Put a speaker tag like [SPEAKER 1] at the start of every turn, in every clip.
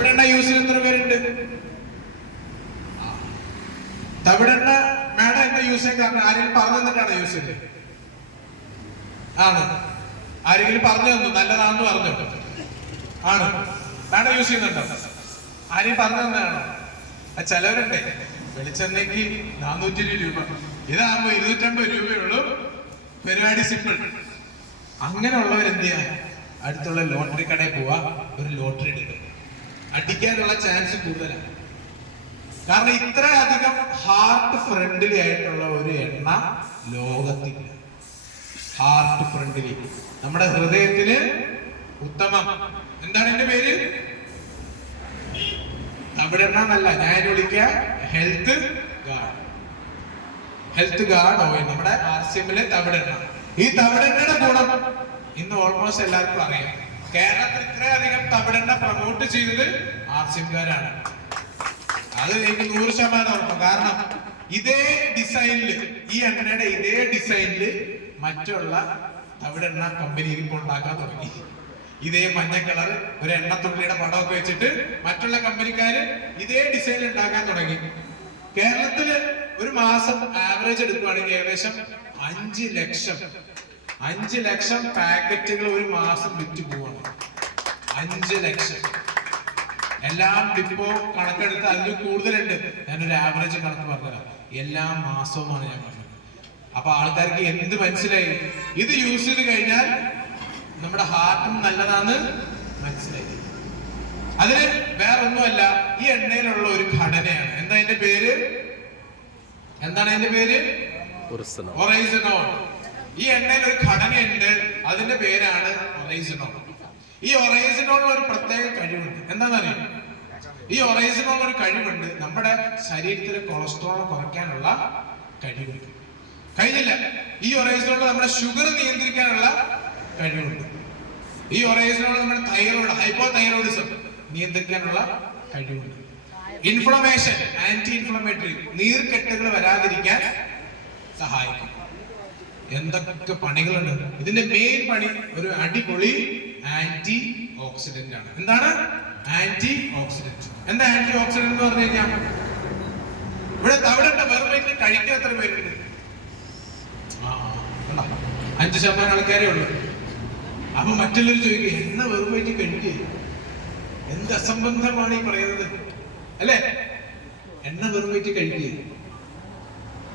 [SPEAKER 1] തവിടെണ്ണ use എത്ര പേരുണ്ട്? തവിടെണ്ണ madam use ചെയ്യാൻ കാരണം ആരെങ്കിലും പറഞ്ഞു തന്നിട്ടാണ് യൂസ് ചെയ്തത് ആണ്. ആരെങ്കിലും പറഞ്ഞു തന്നു നല്ലതാണെന്ന് പറഞ്ഞു. ആണ്. മേഡം യൂസ് ചെയ്യുന്നുണ്ടോ? ആരെയും പറഞ്ഞു തന്നതാണോ? ആ ചിലവരുണ്ട്. വെളിച്ചെണ്ണയ്ക്ക് നാനൂറ്റി രൂപ. ഇതാകുമ്പോ ഇരുന്നൂറ്റമ്പത് രൂപയുള്ളൂ. പരിപാടി സിമ്പിൾ അങ്ങനെയുള്ളവർ എന്ത് ചെയ്യാ? അടുത്തുള്ള ലോട്ടറി കടയിൽ പോവാ. ഒരു ലോട്ടറി എടുക്കുക. അടിക്കാനുള്ള ചാൻസ് കൂടുതലാണ്. കാരണം ഇത്രയധികം ഹാർട്ട് ഫ്രണ്ട്ലി ആയിട്ടുള്ള ഒരു എണ്ണ ലോകത്തില്ല. ഹാർട്ട് ഫ്രണ്ട്ലി നമ്മുടെ ഹൃദയത്തിന് ഉത്തമം. എന്താണ് എന്റെ പേര്? അവിടെ എന്നല്ല ഞാൻ വിളിക്ക health guard health guard oil നമ്മുടെ ആർ സി എമ്മിലെ തവിടെണ്ണ. ഈ തവിടെണ്ണയുടെ ഗുണം ഇന്ന് ഓൾമോസ്റ്റ് എല്ലാവർക്കും അറിയാം. കേരളത്തിൽ ഇത്രയധികം തവിടെണ്ണ പ്രൊമോട്ട് ചെയ്തത് ആർ സി എംകാരാണ് അത് എനിക്ക് നൂറ് ശതമാനം ഉറപ്പ്. കാരണം ഇതേ ഡിസൈനിൽ ഈ എണ്ണയുടെ ഇതേ ഡിസൈനിൽ മറ്റുള്ള തവിടെണ്ണ കമ്പനി ഇപ്പോൾ ഉണ്ടാക്കാൻ തുടങ്ങി. ഇതേ മഞ്ഞ കളർ ഒരു എണ്ണത്തുള്ളിയുടെ പടമൊക്കെ വെച്ചിട്ട് മറ്റുള്ള കമ്പനിക്കാര് ഇതേ ഡിസൈനിൽ ഉണ്ടാക്കാൻ തുടങ്ങി. കേരളത്തിൽ ഒരു മാസം ആവറേജ് എടുക്കുകയാണെങ്കിൽ ഏകദേശം അഞ്ച് ലക്ഷം അഞ്ച് ലക്ഷം പാക്കറ്റുകൾ ഒരു മാസം വിറ്റ് പോവാണ്. അഞ്ച് ലക്ഷം. എല്ലാം ഡിപ്പോ കണക്കെടുത്ത് അതിൽ കൂടുതലുണ്ട്. ഞാനൊരു ആവറേജ് കണക്ക് പറഞ്ഞുതരാം. എല്ലാ മാസവുമാണ് ഞാൻ പറഞ്ഞത്. അപ്പൊ ആൾക്കാർക്ക് എന്ത് മനസ്സിലായി? ഇത് യൂസ് ചെയ്ത് കഴിഞ്ഞാൽ നമ്മുടെ ഹാർട്ടും നല്ലതാണ് മനസ്സിലായി. അതിന് വേറെ ഒന്നുമല്ല ഈ എണ്ണയിലുള്ള ഒരു ഘടനയാണ്. എന്താ അതിന്റെ പേര്? എന്താണ് അതിന്റെ പേര്? ഒറൈസനോൾ ഈ എണ്ണയിൽ ഒരു ഘടനയുണ്ട്. അതിന്റെ പേരാണ് ഒറൈസിനോൾ ഈ ഒറൈസിനോൾ ഒരു പ്രത്യേക കഴിവുണ്ട്. എന്താണെന്നറിയോ? ഈ ഒറൈസിനോൾ ഒരു കഴിവുണ്ട്. നമ്മുടെ ശരീരത്തിലെ കൊളസ്ട്രോൾ കുറയ്ക്കാനുള്ള കഴിവുണ്ട് കഴിഞ്ഞില്ല. ഈ ഒറൈസിനോൾ നമ്മുടെ ഷുഗർ നിയന്ത്രിക്കാനുള്ള കഴിവുണ്ട്. ഈ ഒറൈസിനോൾ നമ്മുടെ തൈറോയിഡ് ഹൈപ്പോ തൈറോയിഡിസം നിയന്ത്രിക്കാനുള്ള കഴിവുണ്ട്. ഇൻഫ്ലമേഷൻ ആന്റി ഇൻഫ്ലമേറ്ററി നീർക്കെട്ടുകൾ വരാതിരിക്കാൻ സഹായിക്കും. എന്തൊക്കെ പണികളുണ്ട്? ഇതിന്റെ മെയിൻ പണി ഒരു അടിപൊളി ആന്റി ഓക്സിഡന്റ് ആണ്. എന്താണ്? ആന്റി ഓക്സിഡന്റ് എന്താ ആന്റി ഓക്സിഡന്റ് എന്ന് പറഞ്ഞു കഴിഞ്ഞാൽ ഇവിടെ തവിടുണ്ട് വെറും കഴിക്കാൻ എത്ര പേരുണ്ട്? അഞ്ചു ശതമാനം ആൾക്കാരേ ഉള്ളൂ. അപ്പൊ മറ്റുള്ളവർ ചോദിക്കുക എന്ന വെറും വയറ്റിൽ കഴിക്കുക എന്ത് അസംബന്ധമാണ് ഈ പറയുന്നത്? അല്ലേ? എണ്ണ വെറും വയറ്റിൽ കഴിക്കുക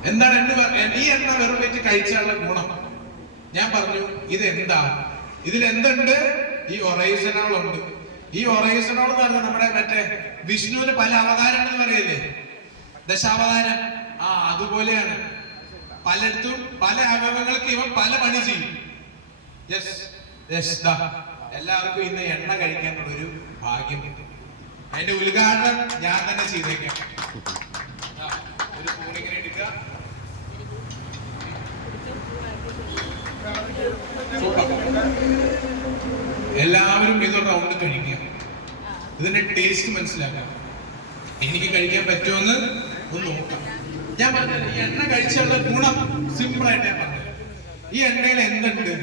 [SPEAKER 1] എന്താണ് എണ്ണ നീ എണ്ണ വെറും വെച്ച് കഴിച്ചാലുള്ള ഗുണം? ഞാൻ പറഞ്ഞു ഇത് എന്താ ഇതിൽ എന്തുണ്ട് ഈ ഒറൈസനോൾ ഉണ്ട് ഈ ഒറൈസനോൾ എന്ന് പറഞ്ഞാൽ നമ്മുടെ മറ്റേ വിഷ്ണുവിന് പല അവതാരങ്ങൾ പറയല്ലേ ദശാവതാരം. ആ അതുപോലെയാണ്. പലയിടത്തും പല അവയവങ്ങൾക്ക് ഇവൻ പല പണി ചെയ്യും. യെസ് യെസ് എല്ലാവർക്കും ഇന്ന് എണ്ണ കഴിക്കാനുള്ള ഒരു ഭാഗ്യം അതിന്റെ ഉദ്ഘാടനം ഞാൻ തന്നെ ചെയ്തേക്കാം. ഒരു സ്പൂൺ എല്ലാവരും ഇതോ റൗണ്ട് കഴിക്കുക. ഇതിന്റെ ടേസ്റ്റ് മനസ്സിലാക്കാം. എനിക്ക് കഴിക്കാൻ പറ്റുമെന്ന് ഒന്ന് നോക്കാം. ഞാൻ പറഞ്ഞത് ഈ എണ്ണ കഴിച്ചുള്ള ഗുണം സിമ്പിൾ ആയിട്ട് ഞാൻ പറഞ്ഞത് ഈ എണ്ണയിൽ എന്തുണ്ട്?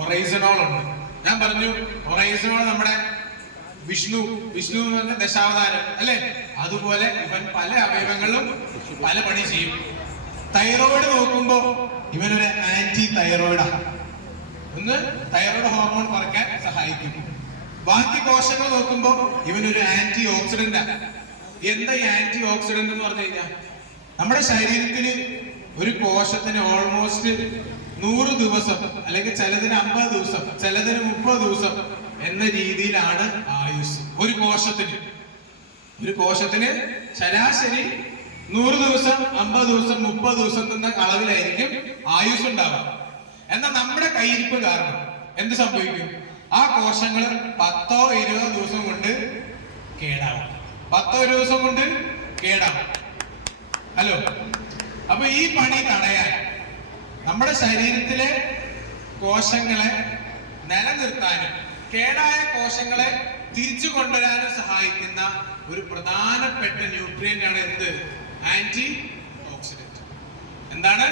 [SPEAKER 1] ഒറൈസനോൾ ഉണ്ട്. ഞാൻ പറഞ്ഞു ഒറൈസനോൾ നമ്മുടെ വിഷ്ണു വിഷ്ണു എന്ന് പറഞ്ഞ ദശാവതാരം അല്ലെ? അതുപോലെ ഇവൻ പല അവയവങ്ങളും പല പണി ചെയ്യും. തൈറോയിഡ് നോക്കുമ്പോ ഇവനൊരു ആന്റി തൈറോയിഡാ ഒന്ന് തൈറോയിഡ് ഹോർമോൺ കുറയ്ക്കാൻ സഹായിക്കും. ബാക്കി കോശങ്ങൾ നോക്കുമ്പോൾ ഇവനൊരു ആന്റി ഓക്സിഡന്റ് എന്താ ഈ ആന്റി ഓക്സിഡന്റ് എന്ന് പറഞ്ഞു കഴിഞ്ഞാൽ നമ്മുടെ ശരീരത്തിൽ ഒരു കോശത്തിന് ഓൾമോസ്റ്റ് നൂറ് ദിവസം അല്ലെങ്കിൽ ചിലതിന് അമ്പത് ദിവസം ചിലതിന് മുപ്പത് ദിവസം എന്ന രീതിയിലാണ് ആയുസ്. ഒരു കോശത്തിന്. ഒരു കോശത്തിന് ശരാശരി നൂറ് ദിവസം അമ്പത് ദിവസം മുപ്പത് ദിവസം എന്ന അളവിലായിരിക്കും ആയുസ് ഉണ്ടാവുക. എന്നാൽ നമ്മുടെ കയ്യിരിപ്പ് കാരണം എന്ത് സംഭവിക്കും? ആ കോശങ്ങൾ പത്തോ ഇരുപതോ ദിവസം കൊണ്ട് കേടാവും. പത്തോ ഇരുപത് ദിവസം കൊണ്ട് കേടാവും. ഹലോ? അപ്പൊ ഈ പണി തടയാൻ നമ്മുടെ ശരീരത്തിലെ കോശങ്ങളെ നിലനിർത്താനും കേടായ കോശങ്ങളെ തിരിച്ചു കൊണ്ടുവരാനും സഹായിക്കുന്ന ഒരു പ്രധാനപ്പെട്ട ന്യൂട്രിയന്റ് ആണ് എന്ത്? ആന്റി ഓക്സിഡന്റ് എന്താണ്?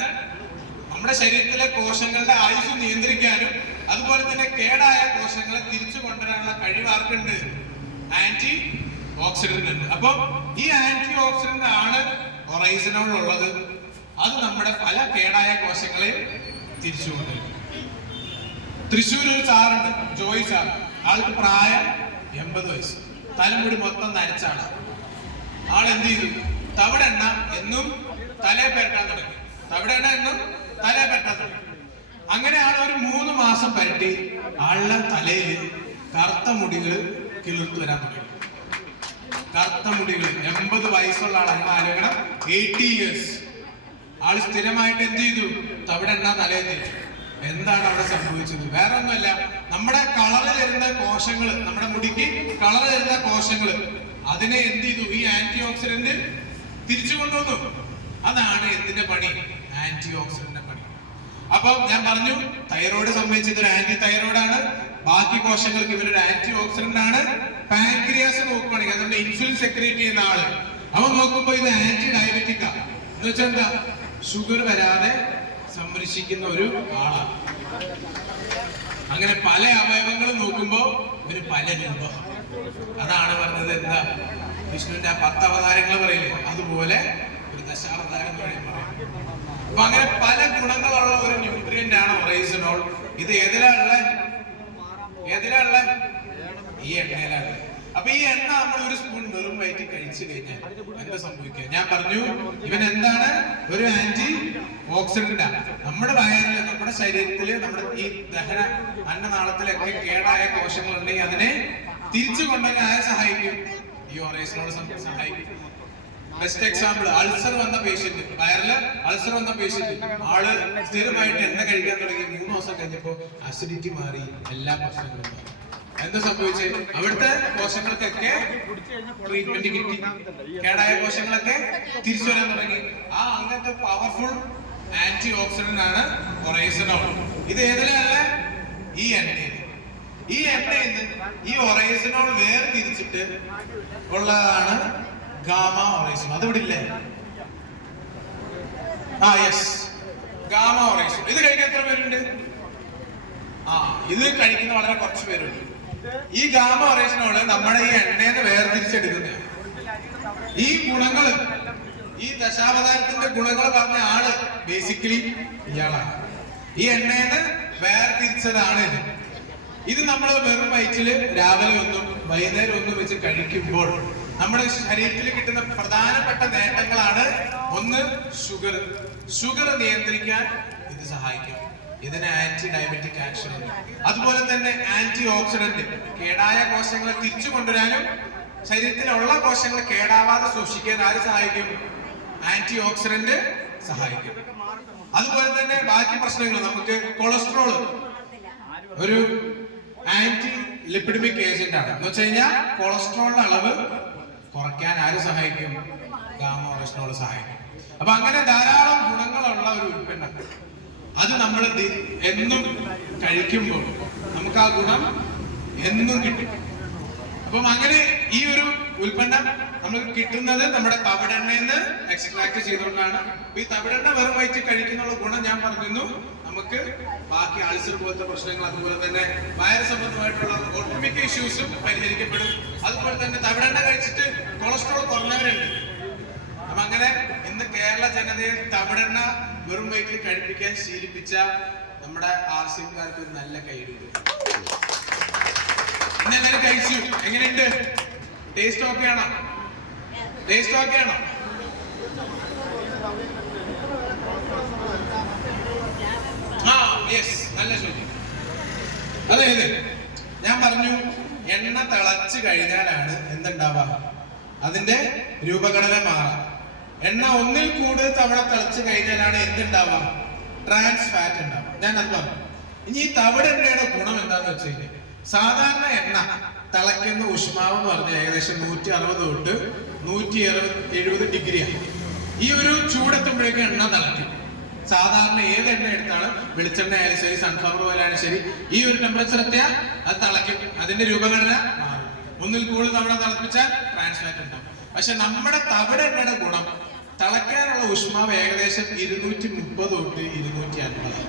[SPEAKER 1] നമ്മുടെ ശരീരത്തിലെ കോശങ്ങളുടെ ആയുസ് നിയന്ത്രിക്കാനും അതുപോലെ തന്നെ കേടായ കോശങ്ങളെ തിരിച്ചു കൊണ്ടുവരാനുള്ള കഴിവ് ആർക്കുണ്ട്? ആന്റി ഓക്സിഡന്റ് ഉണ്ട് അപ്പൊ ഈ ആന്റി ഓക്സിഡന്റ് ആണ് ഒറൈസിനോടുള്ളത് അത് നമ്മുടെ പല കേടായ കോശങ്ങളെ തിരിച്ചു കൊണ്ടുവരും. തൃശ്ശൂർ ഒരു സാറുണ്ട് ജോയി സാർ. ആൾക്ക് പ്രായം എൺപത് വയസ്സ്. തലമുടി മൊത്തം നരച്ചാണ്. ആൾ എന്ത് ചെയ്തു? തവിടെണ്ണ എന്നും തലയെ പെരട്ടാൻ തുടങ്ങി. തവിടെണ്ണ എന്നും തലയെ പെരട്ടാൻ തുടങ്ങി. അങ്ങനെ ആൾ ഒരു മൂന്ന് മാസം പരട്ടി ആളുടെ തലയിൽ കറുത്ത മുടികൾ കിളിർത്തു വരാൻ തുടങ്ങി. കറുത്ത മുടികൾ എൺപത് വയസ്സുള്ള ആളാണ് ആലോചിക്കണം. എയ്റ്റി ഇയേഴ്സ് ആൾ സ്ഥിരമായിട്ട് എന്ത് ചെയ്തു? തവിടെണ്ണ തലയിൽ തേച്ചു. എന്താണ് അവിടെ സംഭവിച്ചത്? വേറെ ഒന്നുമല്ല നമ്മുടെ കളറ് തരുന്ന കോശങ്ങൾ നമ്മുടെ മുടിക്ക് കളറ് തരുന്ന കോശങ്ങൾ അതിനെ എന്ത് ചെയ്തു? ഈ ആന്റി ഓക്സിഡന്റ് തിരിച്ചു കൊണ്ടുവന്നു. അതാണ് എന്തിന്റെ പണി ആന്റി ഓക്സിഡന്റിന്റെ പണി. അപ്പൊ ഞാൻ പറഞ്ഞു തൈറോയ്ഡ് സംബന്ധിച്ചത് ഒരു ആന്റി തൈറോയ്ഡ് ആണ്. ബാക്കി കോശങ്ങൾക്ക് ഇവരൊരു ആന്റി ഓക്സിഡന്റ് ആണ്. പാൻക്രിയാസ് നോക്കുവാണെങ്കിൽ നമ്മുടെ ഇൻസുലിൻ സെക്രേറ്റ് ചെയ്യുന്ന ആൾ. അവൻ നോക്കുമ്പോ ഇത് ആന്റി ഡയബറ്റിക് എന്ന് വെച്ചാൽ എന്താ? ഷുഗർ വരാതെ സംരക്ഷിക്കുന്ന ഒരു ആളാണ് അങ്ങനെ പല അവയവങ്ങൾ നോക്കുമ്പോ ഇവർ പല രൂപം. അതാണ് പറഞ്ഞത് എന്താ? വിഷ്ണുവിന്റെ ആ പത്ത് അവതാരങ്ങൾ പറയില്ലേ? അതുപോലെ ഒരു ദശാവതാരം പറയാം. അപ്പൊ അങ്ങനെ പല ഗുണങ്ങളുള്ള ഒരു ന്യൂട്രിയന്റ് ആണ് ഒറൈസനോൾ ഇത് ഏതിലുള്ള ഏതിലുള്ള ഈ എണ്ണയിലാണ് അപ്പൊ ഈ എണ്ണ നമ്മൾ ഒരു സ്പൂൺ വെറും വയറ്റി കഴിച്ചു കഴിഞ്ഞാൽ എന്താ സംഭവിക്കുക? ഞാൻ പറഞ്ഞു ഇവൻ എന്താണ്? ഒരു ആന്റി ഓക്സിഡന്റ് ആണ്. നമ്മുടെ വയറിൽ നമ്മുടെ ശരീരത്തിൽ നമ്മുടെ ഈ ദഹന അന്നനാളത്തിലൊക്കെ കേടായ കോശങ്ങൾ ഉണ്ടെങ്കിൽ അതിനെ തിരിച്ചു കൊണ്ടുവരാൻ സഹായിക്കും? ഈ ഒറൈസിനോട് സഹായിക്കും ബെസ്റ്റ് എക്സാമ്പിൾ അൾസർ വന്ന പേഷ്യന്റ് വയറിൽ അൾസർ വന്ന പേഷ്യന്റ് ആൾ സ്ഥിരമായിട്ട് എണ്ണ കഴിക്കാൻ തുടങ്ങി മൂന്ന് ദിവസം കഴിഞ്ഞപ്പോ അസിഡിറ്റി മാറി എല്ലാ പ്രശ്നങ്ങളും മാറി. എന്താ സംഭവിച്ചത് അവിടുത്തെ കോശങ്ങൾക്കൊക്കെ ട്രീറ്റ്മെന്റ് കിട്ടി. കേടായ കോശങ്ങളൊക്കെ തിരിച്ചു വരാൻ തുടങ്ങി. ആ അങ്ങനത്തെ പവർഫുൾ ആന്റി ഓക്സിഡന്റ് ആണ് ഒറൈസനോൾ. ഇത് ഏതിലാണ് ഈ എണ്ണയിൽ ഈ എണ്ണയിൽ ഈ ഒറൈസനോൾ വേർതിരിച്ചിട്ട് ഉള്ളതാണ് ഗാമ ഒറൈസനോൾ അത് ഇല്ലേ ആ യെസ് ഗാമ ഒറൈസനോൾ ഇത് കഴിക്കാൻ എത്ര പേരുണ്ട്? ആ ഇത് കഴിക്കുന്ന വളരെ കുറച്ച് പേരുണ്ട്. ഈ ഗാമ ഓറേഷനോട് നമ്മുടെ ഈ എണ്ണയെന്ന് വേർതിരിച്ചെടുക്കുന്ന ഈ ഗുണങ്ങൾ ഈ ദശാവതാരത്തിന്റെ ഗുണങ്ങൾ പറഞ്ഞ ആൾ ബേസിക്കലി ഇയാളാണ്. ഈ എണ്ണയെന്ന് വേർതിരിച്ചതാണ് ഇത്. ഇത് നമ്മൾ വെറും വയറ്റിൽ രാവിലെ ഒന്നും വൈകുന്നേരം ഒന്നും വെച്ച് കഴിക്കുമ്പോൾ നമ്മുടെ ശരീരത്തിൽ കിട്ടുന്ന പ്രധാനപ്പെട്ട നേട്ടങ്ങളാണ് ഒന്ന് ഷുഗർ ഷുഗർ നിയന്ത്രിക്കാൻ ഇത് സഹായിക്കും. ഇതിന് ആന്റി ഡയബറ്റിക് ആക്ഷൻ അതുപോലെ തന്നെ ആന്റി ഓക്സിഡന്റ് കേടായ കോശങ്ങളെ തിരിച്ചു കൊണ്ടുവരാനും ശരീരത്തിലുള്ള കോശങ്ങൾ കേടാവാതെ സൂക്ഷിക്കാൻ ആര് സഹായിക്കും? ആന്റി ഓക്സിഡന്റ് സഹായിക്കും. അതുപോലെ തന്നെ ബാക്കി പ്രശ്നങ്ങൾ നമുക്ക് കൊളസ്ട്രോൾ ഒരു ആന്റി ലിപ്പിഡമിക് ഏജന്റ് ആണ്. എന്ന് വെച്ച് കഴിഞ്ഞാൽ കൊളസ്ട്രോളിന്റെ അളവ് കുറയ്ക്കാൻ ആര് സഹായിക്കും? ഗാമോറസ്ട്രോൾ സഹായിക്കും. അപ്പൊ അങ്ങനെ ധാരാളം ഗുണങ്ങളുള്ള ഒരു ഉൽപ്പന്നം. അത് നമ്മൾ എന്നും കഴിക്കുമ്പോൾ നമുക്ക് ആ ഗുണം എന്നും കിട്ടും. അപ്പം അങ്ങനെ ഈ ഒരു ഉൽപ്പന്നം നമുക്ക് കിട്ടുന്നത് നമ്മുടെ തവിടെണ്ണയിൽ നിന്ന് എക്സ്ട്രാക്ട് ചെയ്തുകൊണ്ടാണ് ഈ തവിടെണ്ണ വെറും വയറ്റ് കഴിക്കുന്നുള്ള ഗുണം ഞാൻ പറഞ്ഞിരുന്നു. നമുക്ക് ബാക്കി ആൾസർ പോലത്തെ പ്രശ്നങ്ങൾ അതുപോലെ തന്നെ വയറ് സംബന്ധമായിട്ടുള്ള ഒട്ടുമിക്ക ഇഷ്യൂസും പരിഹരിക്കപ്പെടും. അതുപോലെ തന്നെ തവിടെണ്ണ കഴിച്ചിട്ട് കൊളസ്ട്രോൾ കുറഞ്ഞവരുണ്ട്. അപ്പൊ അങ്ങനെ ഇന്ന് കേരള ജനതയെ തവിടെണ്ണ വെറും വയറ്റിൽ കഴിപ്പിക്കാൻ ശീലിപ്പിച്ച നമ്മുടെ ആർ സി ഒരു നല്ല കൈയിടും ഇന്ന് എന്തെങ്കിലും കഴിച്ചു? എങ്ങനെയുണ്ട്? ടേസ്റ്റ് ഓക്കെ ആണോ? ടേസ്റ്റ് ഓക്കെ ആണോ ആ യെസ് നല്ല ചോദ്യം. അതെ അതെ. ഞാൻ പറഞ്ഞു എണ്ണ തിളച്ച് കഴിഞ്ഞാലാണ് എന്തുണ്ടാവുക? അതിന്റെ രൂപഘടന മാറാം. എണ്ണ ഒന്നിൽ കൂടുതൽ തവണ തിളച്ച് കഴിഞ്ഞാലാണ് എന്തുണ്ടാവുക? ട്രാൻസ് ഫാറ്റ് ഉണ്ടാവുക. ഞാൻ അത് പറഞ്ഞു. ഇനി ഈ തവിട് എണ്ണയുടെ ഗുണം എന്താന്ന് വെച്ച് കഴിഞ്ഞാൽ സാധാരണ എണ്ണ തിളയ്ക്കുന്ന ഉഷ്മാവ് എന്ന് പറഞ്ഞാൽ ഏകദേശം നൂറ്റി അറുപത് തൊട്ട് നൂറ്റി എഴുപത് ഡിഗ്രിയാണ്. ഈ ഒരു ചൂടെത്തുമ്പോഴേക്കും എണ്ണ തിളയ്ക്കും. സാധാരണ ഏത് എണ്ണ എടുത്താലും വെളിച്ചെണ്ണ ആയാലും ശരി സൺഫ്ലവർ ഓയിലായാലും ശരി ഈ ഒരു ടെമ്പറേച്ചർ എത്തിയാൽ അത് തിളയ്ക്കും. അതിന്റെ രൂപഘടന ഒന്നിൽ കൂടുതൽ നമ്മളെ തിളപ്പിച്ചാൽ ട്രാൻസ്ഫാറ്റ് ഉണ്ടാവും. പക്ഷെ നമ്മുടെ തവിട് എണ്ണയുടെ ഗുണം തിളയ്ക്കാനുള്ള ഉഷ്മാവ് ഏകദേശം ഇരുന്നൂറ്റി മുപ്പത് തൊട്ട് ഇരുന്നൂറ്റി അൻപത്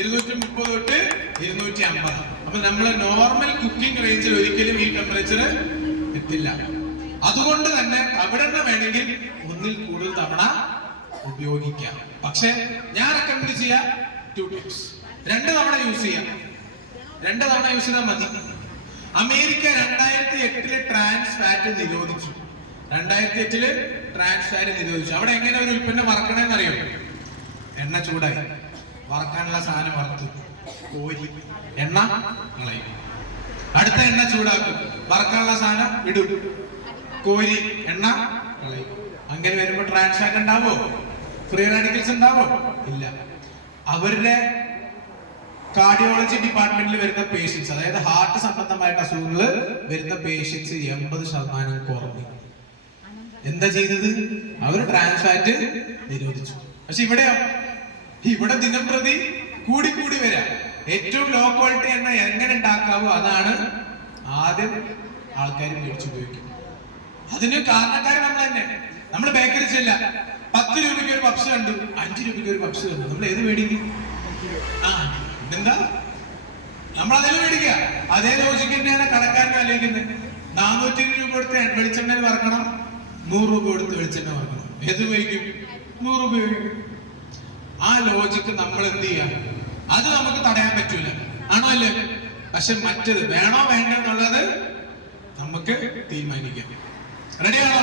[SPEAKER 1] ഇരുന്നൂറ്റി മുപ്പത് തൊട്ട് ഇരുന്നൂറ്റി അമ്പത് അപ്പൊ നമ്മൾ നോർമൽ കുക്കിംഗ് റേഞ്ചിൽ ഒരിക്കലും ഈ ടെമ്പറേച്ചർ എത്തില്ല. അതുകൊണ്ട് തന്നെ തവിടെണ്ണ വേണമെങ്കിൽ ഒന്നിൽ കൂടുതൽ തവണ ഉപയോഗിക്കാം. പക്ഷെ ഞാൻ റെക്കമെൻഡ് ചെയ്യാം. ടു ടിപ്സ് രണ്ട് തവണ യൂസ് ചെയ്യാം. രണ്ട് തവണ യൂസ് ചെയ്താൽ മതി. അമേരിക്ക രണ്ടായിരത്തി എട്ടിൽ ട്രാൻസ് ഫാറ്റ് നിരോധിച്ചു. രണ്ടായിരത്തി എട്ടിൽ ട്രാൻസ് ഫാറ്റ് നിരോധിച്ചു. അവിടെ എങ്ങനെ ഒരു ഉൽപ്പന്നം വറക്കണേന്ന് അറിയോ എണ്ണ ചൂടായി. വറക്കാനുള്ള സാധനം വറുത്തു. കോരി. എണ്ണ കളയും. അടുത്ത എണ്ണ ചൂടാക്കും. വറക്കാനുള്ള സാധനം ഇടും. കോരി. എണ്ണ കളയും. അങ്ങനെ വരുമ്പോ ട്രാൻസ് ഫാറ്റ് ഉണ്ടാവോ? ഫ്രീ റാഡിക്കൽസ് ഉണ്ടാവോ? ഇല്ല. അവരുടെ കാർഡിയോളജി ഡിപ്പാർട്ട്മെന്റിൽ വരുന്ന പേഷ്യൻസ് അതായത് ഹാർട്ട് സംബന്ധമായിട്ട് അസുഖങ്ങൾ വരുന്ന പേഷ്യൻസ് എൺപത് ശതമാനം കുറഞ്ഞു. എന്താ ചെയ്തത്? അവർ ട്രാൻസ്ഫാറ്റ് നിരോധിച്ചു. പക്ഷെ ഇവിടെ ഇവിടെ ദിനം പ്രതി കൂടി കൂടി വരാം. ഏറ്റവും ലോ ക്വാളിറ്റി എണ്ണ എങ്ങനെ ഉണ്ടാക്കാവോ അതാണ് ആദ്യം ആൾക്കാർ മേടിച്ചു ഉപയോഗിക്കുന്നത്. അതിന് കാരണക്കാരൻ നമ്മൾ തന്നെ. നമ്മൾ ബേക്കറി ചെല്ല പത്ത് രൂപയ്ക്ക് ഒരു പപ്സ് കണ്ടു. അഞ്ചു രൂപയ്ക്ക് ഒരു പപ്സ് കണ്ടു. നമ്മൾ ഏത് മേടിക്കും? ആ എന്താ? നമ്മൾ അതേ മേടിക്കുക അതേ ലോജിക്ക് തന്നെയാണ് കടക്കാരനെ ആലോചിക്കുന്നത്. നാനൂറ്റി രൂപ കൊടുത്ത് വെളിച്ചെണ്ണ വറക്കണം. നൂറ് രൂപ കൊടുത്ത് വെളിച്ചെണ്ണ വറക്കണം. ഏത് ഉപയോഗിക്കും? നൂറ് രൂപ ഉപയോഗിക്കും. ആ ലോജിക്ക് നമ്മൾ എന്ത് ചെയ്യാം? അത് നമുക്ക് തടയാൻ പറ്റൂല. ആണോ അല്ലേ? പക്ഷെ മറ്റത് വേണോ വേണ്ട എന്നുള്ളത് നമുക്ക് തീരുമാനിക്കാം. റെഡിയാണോ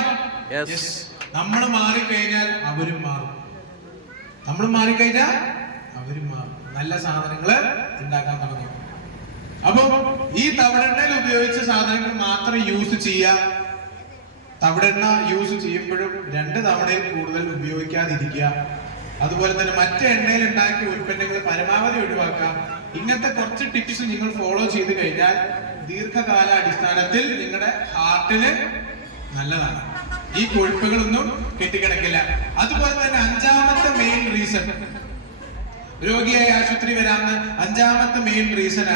[SPEAKER 2] Yes.
[SPEAKER 1] നമ്മൾ മാറിക്കഴിഞ്ഞാൽ അവരും മാറും. നമ്മൾ മാറിക്കഴിഞ്ഞാൽ അവരും മാറും. നല്ല സാധനങ്ങൾ ഉണ്ടാക്കാൻ തുടങ്ങും അപ്പൊ ഈ തവിടെണ്ണയിൽ ഉപയോഗിച്ച സാധനങ്ങൾ മാത്രം യൂസ് ചെയ്യാം. തവിടെണ്ണ യൂസ് ചെയ്യുമ്പോഴും രണ്ട് തവണയിൽ കൂടുതൽ ഉപയോഗിക്കാതിരിക്കുക. അതുപോലെ തന്നെ മറ്റ് എണ്ണയിൽ ഉണ്ടാക്കിയ ഉൽപ്പന്നങ്ങൾ പരമാവധി ഒഴിവാക്കാം ഇങ്ങനത്തെ കുറച്ച് ടിപ്സ് നിങ്ങൾ ഫോളോ ചെയ്ത് കഴിഞ്ഞാൽ ദീർഘകാല അടിസ്ഥാനത്തിൽ നിങ്ങളുടെ ഹാർട്ടിന് നല്ലതാണ്. ഈ കൊഴുപ്പുകളൊന്നും കെട്ടിക്കിടക്കില്ല. അതുപോലെ തന്നെ അഞ്ചാമത്തെ മെയിൻ റീസൺ രോഗിയായി ആശുപത്രി വരാമെന്ന് അഞ്ചാമത്തെ മെയിൻ റീസൺ